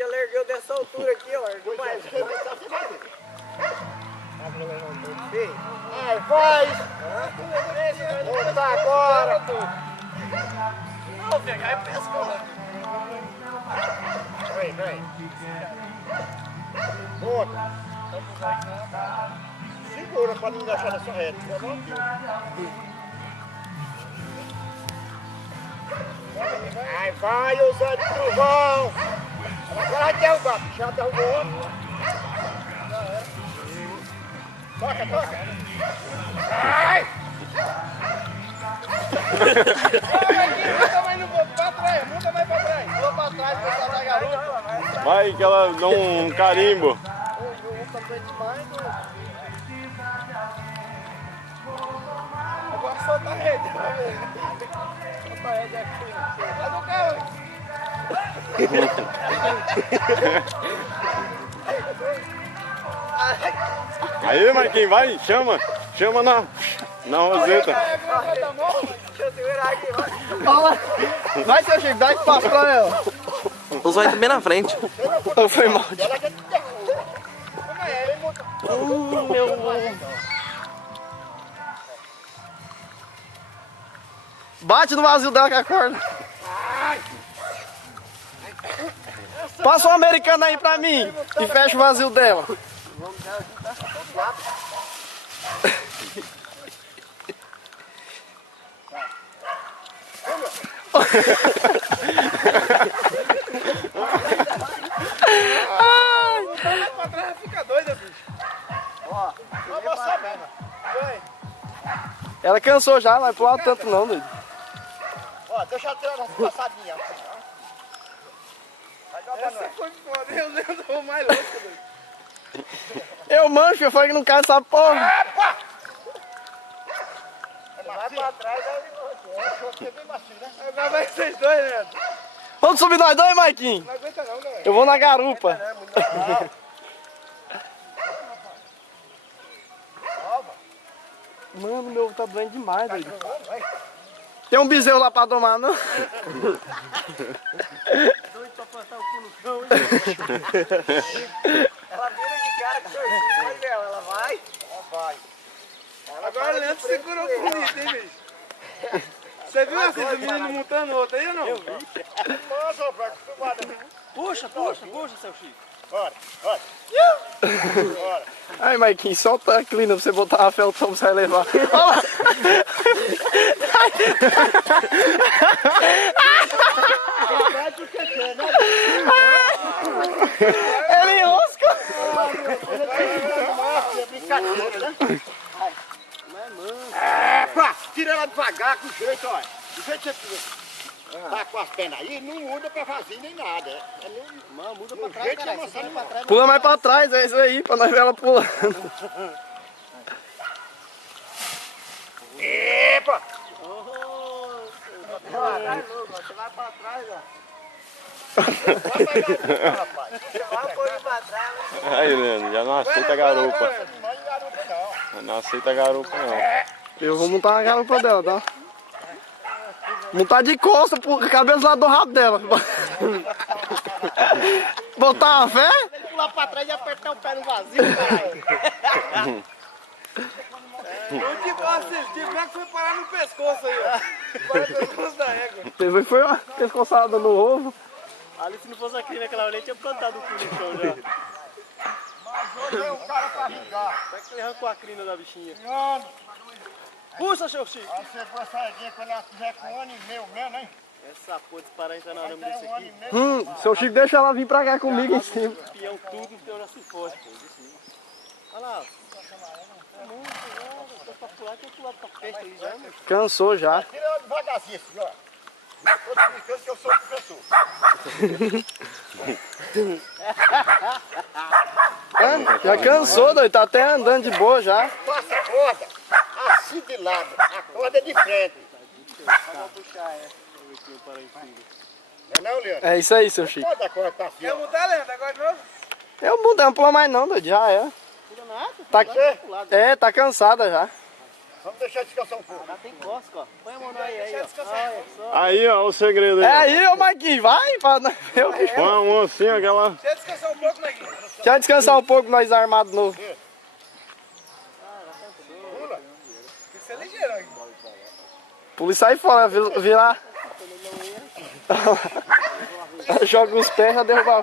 Bate, ela ergueu dessa altura aqui, ó. Ergueu mais. Ai, faz! Voltar agora! Não, pegar e pesca. Vem. Volta. Segura pra não deixar nessa reta. Vai, ô Zé de Trovão! Agora vai derrubar, já derrubou outro. Toca! Ai! Muda mais pra trás, muda mais pra trás. Vou pra trás, vou pra trás, garoto. Vai que ela dá um carimbo. Agora solta a rede. Solta a rede aqui. Cadê o carro? Aí, Marquinhos, vai, chama na roseta. Deixa eu segurar aqui, vai. Vai, seu Chico, dá espaço pra ela. Os vai também na frente. Foi mal. Bate no vazio dela que acorda. Passa um americano aí pra mim e fecha o vazio dela. Fica doida, bicho. Ó, ela cansou já, não vai pro lado tanto não, doido. Ó, deixa eu tirar umas passadinhas. Essa foi foda, eu lembro mais louco, doido. Eu mancho, eu falei que não cai essa porra. Epa! Vai pra trás, é bem macio, né? Agora vai vocês dois, né? Vamos subir nós dois, Marquinhos? Não aguenta não, galera. Eu vou na garupa. Mano, meu ovo tá doendo demais, doido. Tem um bezerro lá pra domar, não? Doido pra passar o cu no chão, hein? Ela vira de cara com sorcinho, vai ver, ela vai. Ela vai. Agora o Leandro segurou bonito, hein, bicho? Você viu assim, do menino montando outro aí ou não? Eu vi. Nossa, Franco, filmada. Puxa, seu Chico. Bora. Ai, Marquinhos, solta a clina pra você botar a felpa pra você vai levar. Olha lá. Ele enrosca. Tira ela devagar, com jeito, olha. Do jeito que você tá com as pernas aí, não muda pra fazer nem nada. Não, muda pra trás, cara. Pula mais pra trás, é isso aí, pra nós ver ela pulando. Epa! Você vai pra trás, ó. Vai um pouquinho pra trás. Aí, Leandro, já não aceita a garupa. Não aceita a garupa, não. Eu vou montar na garupa dela, tá? Montar de costa, a cabeça lá do rabo dela. Botar uma fé? Pular pra trás e apertar o pé no vazio, caralho. O Tibaco foi parar no pescoço aí, ó. Para no pescoço da égua. Teve foi uma pescoçada no ovo. Ali, se não fosse aqui naquela hora, ele tinha plantado o cu no chão já. Mas hoje é um cara pra vingar. Como é que ele arrancou a crina da bichinha? Puxa, seu Chico! Aí você for sair quando ela tiver com 1 ano e meio mesmo, hein? Essa porra de parar entrar na rama desse aqui. Seu Chico deixa ela vir pra cá comigo em cima. Pião tudo, então já se foge, pô. Olha lá. Tô pra pular, tem que pular pra frente aí já, mano. Cansou já. Tira ela devagarzinho, assim, ó. Eu tô explicando que eu sou professor. Já cansou, doido. Tá até andando de boa já. Passa a corda assim de lado. A corda é de frente. Vou puxar essa. Não, Leandro? É isso aí, seu Chico. Toda a corda tá assim. Quer mudar, Leandro? Agora de novo? Eu mudei, não pula mais não, doido. Já é. Tira nada? Tá, tá cansada já. Vamos deixar descansar um pouco. Tem cosca, ó. Põe a mão aí, ó. Aí, ó, o segredo É aí. aí, ô Marquinhos, vai pra eu. Uma assim, aquela. Deixa eu descansar um pouco, Neguinho. Deixa eu descansar um pouco, nós armados novo. Tem que ser ligeiro, Neguinho. Pula e sai fora, virar. Joga os pés pra derrubar.